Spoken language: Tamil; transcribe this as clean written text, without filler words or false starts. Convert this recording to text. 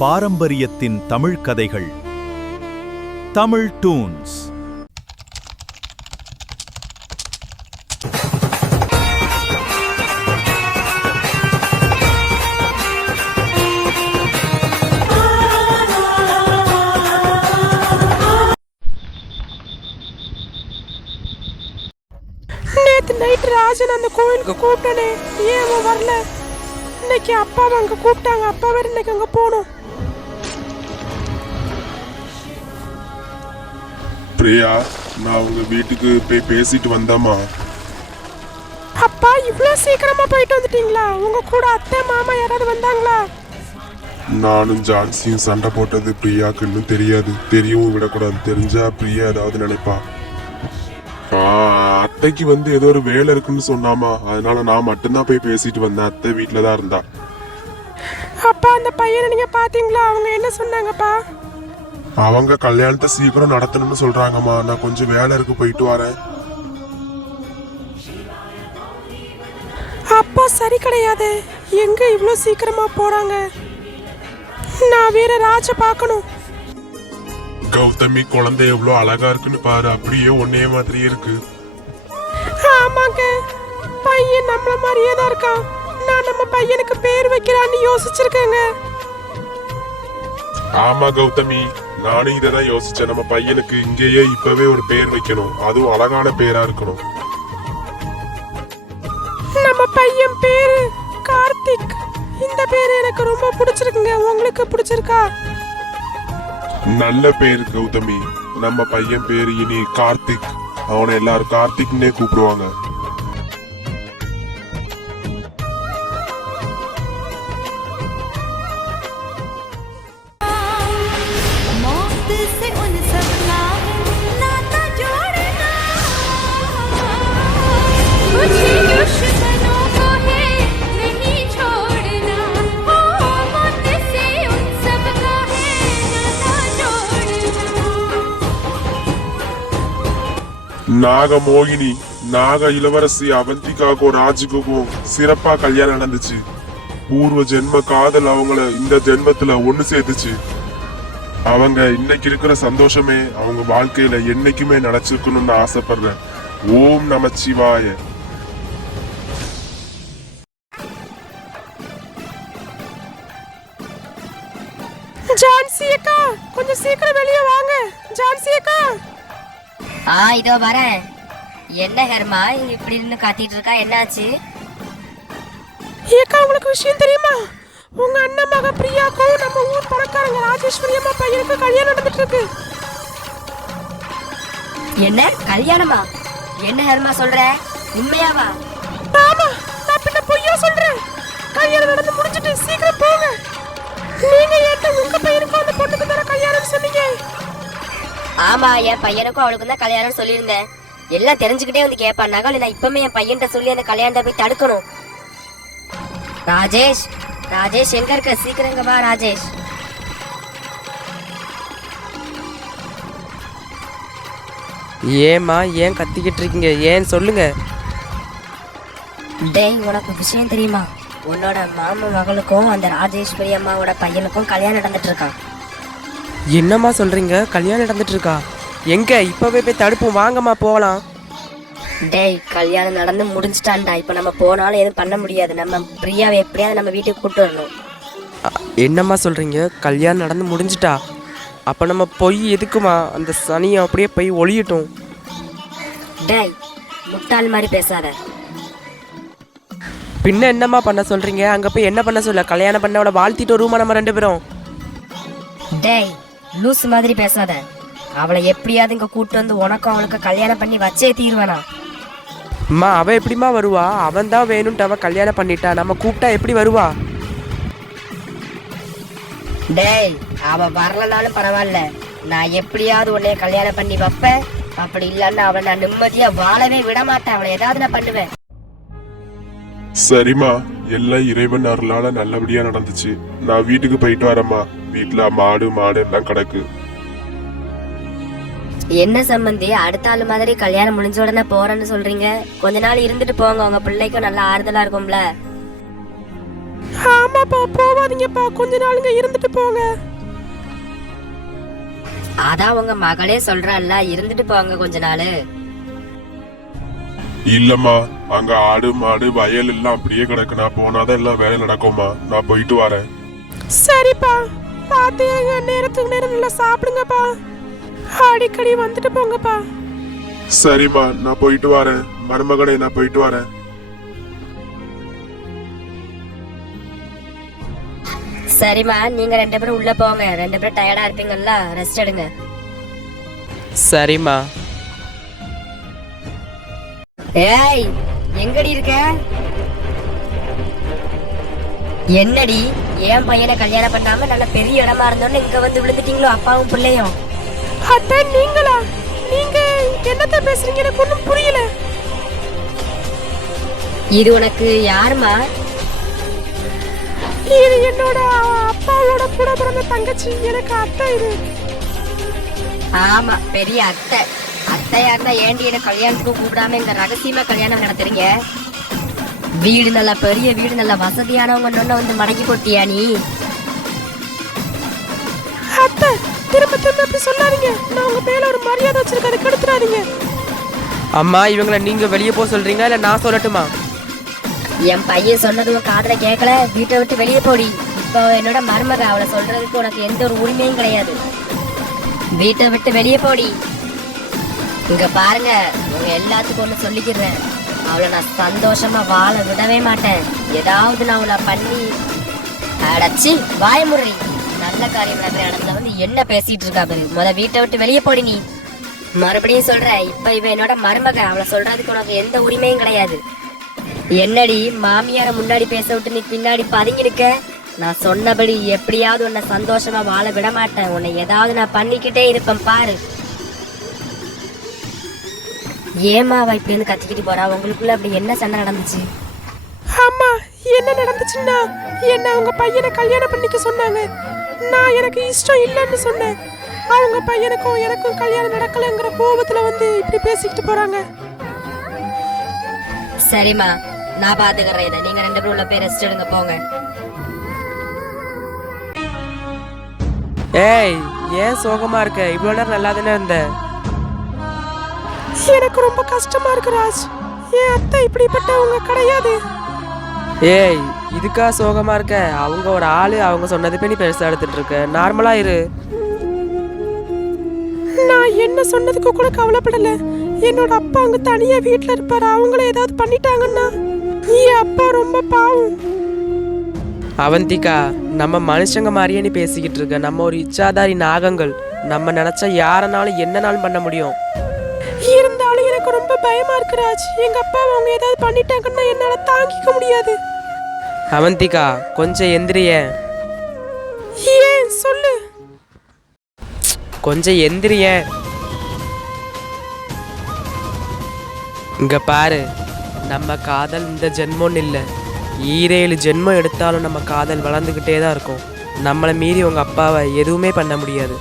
பாரம்பரியத்தின் தமிழ் கதைகள். தமிழ் டூன்ஸ். நேத்து நைட் ராஜன் அந்த கோயிலுக்கு கூப்பிட்டானே, ஏன் அவன் வரல? இன்னைக்கு அப்பாவை அங்க கூப்பிட்டாங்க, அப்பா வேற இன்னைக்கு அங்க போகணும். பிரியா, நான் உங்க வீட்டுக்கு போய் பேசிட்டு வந்தாமா. அப்பா இவ்வளோ சீக்கிரமா போயிட்டு வந்துட்டீங்களா? உங்க கூட அத்தை மாமா யாராவது வந்தாங்களா? நானும் ஜான்சியும் சண்டை போட்டது பிரியாக்கு இன்னும் தெரியாது. தெரியவும் விடக்கூடாது. தெரிஞ்சா பிரியா ஏதாவது நினைப்பா. அத்தைக்கு ஏதோ ஒரு வேலை இருக்குன்னு சொன்னாமா, அதனால நான் மட்டும்தான் போய் பேசிட்டு வந்தேன். அத்தை வீட்டுலதான் இருந்தா. அப்பா அந்த பையனை நீங்க பாத்தீங்களா? அவங்க என்ன சொன்னாங்கப்பா? அவங்க கல்யாணத்தை சீக்கிரம் நடத்தணும்னு சொல்றாங்கம்மா. நான் கொஞ்சம் வேலை இருக்கு, போயிட்டு வரேன். அப்பா சரி கிடையாது, எங்க இவ்வளோ சீக்கிரமா போறாங்க? நான் வேற ராஜ பார்க்கணும். கௌதமி குழந்தை எவ்வளவு அழகா இருக்குன்னு பாரு, அப்படியே ஒன்னே மாதிரியே இருக்கு. ஆமாங்க, பையன் நம்மள மாதிரியே தான் இருக்கான். நான் நம்ம பையனுக்கு பேர் வைக்கலான்னு யோசிச்சிருக்கேங்க. ஆமா கௌதமி, நானும் இததான் யோசிச்சேன். நம்ம பையனுக்கு இங்கேயே இப்பவே ஒரு பேர் வைக்கணும், அதுவும் அழகான பேரா இருக்கணும். நம்ம பையன் பேரு கார்த்திக். இந்த பேரு எனக்கு ரொம்ப பிடிச்சிருக்குங்க. உங்களுக்கு பிடிச்சிருக்கா? நல்ல பேரு கௌதமி. நம்ம பையன் பேரு இனி கார்த்திக். அவனை எல்லாரும் கார்த்திக்னே கூப்பிடுவாங்க. நாக மோகினி, நாக இளவரசி அவந்திகாக்கும் ராஜுக்கும் சிறப்பா கல்யாணம் நடந்துச்சு. பூர்வ ஜென்ம காதல் அவங்கள இந்த ஜென்மத்துல ஒண்ணு சேர்த்துச்சு. அவங்க இன்னைக்கு இருக்கிற சந்தோஷமே அவங்க வாழ்க்கையில என்னைக்குமே நினைச்சிருக்கணும்னு ஆசைப்படுறேன். ஓம் நமச்சிவாய. ஜான்சி அக்கா, கொஞ்சம் சீக்கிரம் வெளியே வாங்க. ஜான்சி அக்கா. இதோ வரேன். என்ன ஹர்மா இப்படி இருந்து கத்திட்டு இருக்கா? என்னாச்சு? ஏக்கா, உங்களுக்கு விஷயம் தெரியுமா? உங்க அண்ணன் மக பிரியாக்கும் நம்ம ஊர் பணக்காரங்க ராஜேஸ்வரி அம்மா பையனுக்கு கல்யாணம் நடந்துட்டு இருக்கு. என்ன கல்யாணமா? என்ன ஹர்மா சொல்ற? உண்மையாவா? ஆமா, நான் பின்ன பொய்யா சொல்றேன்? கல்யாணம் நடந்து முடிஞ்சிட்டு சீக்கிரம் போங்க. நீங்க ஏன் உங்க பையனுக்கும் அந்த பொண்ணுக்கு தான கல்யாணம் சொன்னீங்க? ஆமா, என் பையனுக்கும் அவளுக்கும் தான் கல்யாணம் சொல்லியிருந்தேன். எல்லாம் தெரிஞ்சுக்கிட்டே வந்து கேட்பானாங்க. நான் இப்பவுமே என் பையன்கிட்ட சொல்லி அந்த கல்யாணத்தை போய் தடுக்கணும். ராஜேஷ், ராஜேஷ் எங்க இருக்க? சீக்கிரங்க வா ராஜேஷ். ஏமா ஏன் கத்திக்கிட்டு இருக்கீங்க? ஏன் சொல்லுங்க. டேய், உனக்கு விஷயம் தெரியுமா? உன்னோட மாமா மகளுக்கும் அந்த ராஜேஸ்வரி அம்மாவோட பையனுக்கும் கல்யாணம் நடந்துட்டு இருக்கான். என்னம்மா சொல்றீங்க? கல்யாணம் நடந்துட்டு இருக்கா? எங்க? இப்பவே போய் தடுப்போம், வாங்கம்மா போகலாம். டேய், கல்யாணம் நடந்து முடிஞ்சிட்டான்டா. இப்ப நம்ம போனாலும் எதுவும் பண்ண முடியாது. நம்ம பிரியாவை எப்படியாவது நம்ம வீட்டுக்கு கூட்டு வரணும். என்னம்மா சொல்றீங்க? கல்யாணம் நடந்து முடிஞ்சிட்டா? அப்ப நம்ம போய் எதுக்குமா? அந்த சனியை அப்படியே போய் ஒளியட்டும். டேய், முட்டாள் மாதிரி பேசாத. பின்ன என்னம்மா பண்ண சொல்றீங்க? அங்க போய் என்ன பண்ண சொல்ல? கல்யாணம் பண்ணவளை வாழ்த்திட்டு வருமா நம்ம ரெண்டு பேரும்? டேய், லூஸ் மாதிரி பேசாத. அவளை எப்படியாவது இங்க கூட்டு வந்து உனக்கும் அவளுக்கு கல்யாணம் பண்ணி வச்சே தீர்வானா? அம்மா, அவ எப்படிமா வருவா? அவன் தான் வேணும்ட்டு அவ கல்யாணம் பண்ணிட்டா. நம்ம கூப்பிட்டா எப்படி வருவா? டேய், அவ வரலனாலும் பரவாயில்ல, நான் எப்படியாவது உன்னைய கல்யாணம் பண்ணி வைப்பேன். அப்படி இல்லன்னா அவளை நான் நிம்மதியா வாழவே விட மாட்டேன். அவளை ஏதாவது நான் பண்ணுவேன். சரிம்மா, எல்லாம் இறைவன் அருளால நல்லபடியா நடந்துச்சு. நான் வீட்டுக்கு போயிட்டு வரேம்மா. வீட்டுல மாடு எல்லாம் கிடக்கு. என்ன சம்பந்தி, அடுத்த ஆளு மாதிரி கல்யாணம் முடிஞ்ச உடனே போறேன்னு சொல்றீங்க? கொஞ்ச நாள் இருந்துட்டு போங்க, உங்க பிள்ளைக்கும் நல்லா ஆறுதலா இருக்கும்ல. ஆமாப்பா, போவாதீங்கப்பா, கொஞ்ச நாளுங்க இருந்துட்டு போங்க. அதான் உங்க மகளே சொல்றாள்ல, இருந்துட்டு போங்க கொஞ்ச நாள். இல்லம்மா, அங்க ஆடு மாடு வயல் எல்லாம் அப்படியே கிடக்கு. நான் போனாதான் எல்லாம் வேலை நடக்கும்மா. நான் போயிட்டு வரேன். சரிப்பா, பார்த்து நேரத்துக்கு நேரம் நல்லா சாப்பிடுங்கப்பா. அடிக்கடி வந்துட்டு போங்கப்பா. சரிம்மா, நான் போயிட்டு வரேன். மருமகனே, நான் போயிட்டு வரேன். சரிம்மா, நீங்க 2 பேரும் உள்ள போங்க. 2 பேரும் டயர்டா இருப்பீங்கல்ல, ரெஸ்ட் எடுங்க. சரிம்மா. ஏய், எங்கடி இருக்க? என்னடி, என் பையனை கல்யாணம் பண்ணாம நல்ல பெரிய இடமா இருந்தோன்னு இங்க வந்து விழுந்துட்டீங்களோ அப்பாவும் பிள்ளையும்? அத்தை, நீங்களா? நீங்க என்னத்த பேசுறீங்க? எனக்கு ஒண்ணும் புரியல. இது உனக்கு யாருமா? இது என்னோட அப்பாவோட கூட பிறந்த தங்கச்சி. எனக்கு அத்தை இது. ஆமா, பெரிய அத்தை. அத்தையா இருந்தா ஏண்டி என்ன கல்யாணத்துக்கு கூப்பிடாம இந்த ரகசியமா கல்யாணம் நடத்துறீங்க? வீடு நல்ல பெரிய வீடு, நல்ல வசதியானவங்க வந்து மடக்கி போட்டியா நீ? அத்தை, திரும்ப திரும்ப இப்படி சொல்லாதீங்க. நான் உங்க மேல ஒரு மரியாதை வச்சிருக்கேன், அதை கெடுத்துறாதீங்க. அம்மா, இவங்களை நீங்க வெளியே போக சொல்றீங்க இல்ல நான் சொல்லட்டுமா? என் பையன் சொன்னதும் காதுல கேட்கல, வீட்டை விட்டு வெளியே போடி. இப்போ என்னோட மருமக, அவளை சொல்றதுக்கு உனக்கு எந்த ஒரு உரிமையும் கிடையாது. வீட்டை விட்டு வெளியே போடி. இங்க பாருங்க, உங்க எல்லாத்துக்கும் ஒண்ணு சொல்லிக்கிறேன். அவளை நான் சந்தோஷமா வாழ விடவே மாட்டேன். ஏதாவது நான் அவளை பண்ணி அடைச்சி வாய முறை. நல்ல காரியம் நடக்கிற இடத்துல வந்து என்ன பேசிட்டு இருக்கா பாரு. முத வீட்டை விட்டு வெளியே போடி நீ. மறுபடியும் சொல்றேன், இப்ப இவ என்னோட மருமக, அவளை சொல்றதுக்கு உனக்கு எந்த உரிமையும் கிடையாது. என்னடி, மாமியார முன்னாடி பேச விட்டு நீ பின்னாடி பதுங்கி இருக்க? நான் சொன்னபடி எப்படியாவது உன்னை சந்தோஷமா வாழ விட மாட்டேன். உன்னை ஏதாவது நான் பண்ணிக்கிட்டே இருப்பேன் பாரு. ஏமா அவ இப்படி வந்து கத்திக்கிட்டு போறா? உங்களுக்குள்ள அப்படி என்ன சண்டை நடந்துச்சு? அம்மா, என்ன நடந்துச்சுன்னா, என்ன அவங்க பையனை கல்யாணம் பண்ணிக்க சொன்னாங்க. நான் எனக்கு இஷ்டம் இல்லைன்னு சொன்னேன். அவங்க பையனுக்கும் எனக்கும் கல்யாணம் நடக்கலைங்கிற கோபத்துல வந்து இப்படி பேசிக்கிட்டு போறாங்க. சரிம்மா, நான் பாத்துக்கிறேன் இதை. நீங்க 2 பேரும் உள்ள போய் ரெஸ்ட் எடுங்க, போங்க. ஏய், ஏன் சோகமா இருக்க? இவ்வளோ நேரம் நல்லா தானே இருந்த. எனக்கு ரொம்ப கஷ்டமா இருக்கு ராஜ். என் அத்தை இப்படிப்பட்டவங்க கிடையாது. ஏய், இதுக்கா சோகமா இருக்க? அவங்க ஒரு ஆளு, அவங்க சொன்னது போய் நீ பெருசா எடுத்துட்டு இருக்க. நார்மலா இரு. நான் என்ன சொன்னதுக்கு கூட கவலைப்படல. என்னோட அப்பா அங்க தனியா வீட்டுல இருப்பாரு. அவங்கள ஏதாவது பண்ணிட்டாங்கன்னா என் அப்பா ரொம்ப பாவம். அவந்திகா, நம்ம மனுஷங்க மாதிரியே நீ பேசிக்கிட்டு இருக்க. நம்ம ஒரு இச்சாதாரி நாகங்கள். நம்ம நினைச்சா யாரனாலும் என்னனாலும் பண்ண முடியும். இருந்தாலும் எனக்கு ரொம்ப பயமா இருக்கு ராஜ். எங்க அப்பா அவங்க ஏதாவது பண்ணிட்டாங்கன்னா என்னால தாங்கிக்க முடியாது. அவந்திகா, கொஞ்சம் எந்திரிய. ஏன் சொல்லு. கொஞ்சம் எந்திரிய. இங்க பாரு, நம்ம காதல் இந்த ஜென்மம்னு இல்லை, 7 ஜென்மம் எடுத்தாலும் நம்ம காதல் வளர்ந்துக்கிட்டே தான் இருக்கும். நம்மளை மீறி உங்க அப்பாவை எதுவுமே பண்ண முடியாது.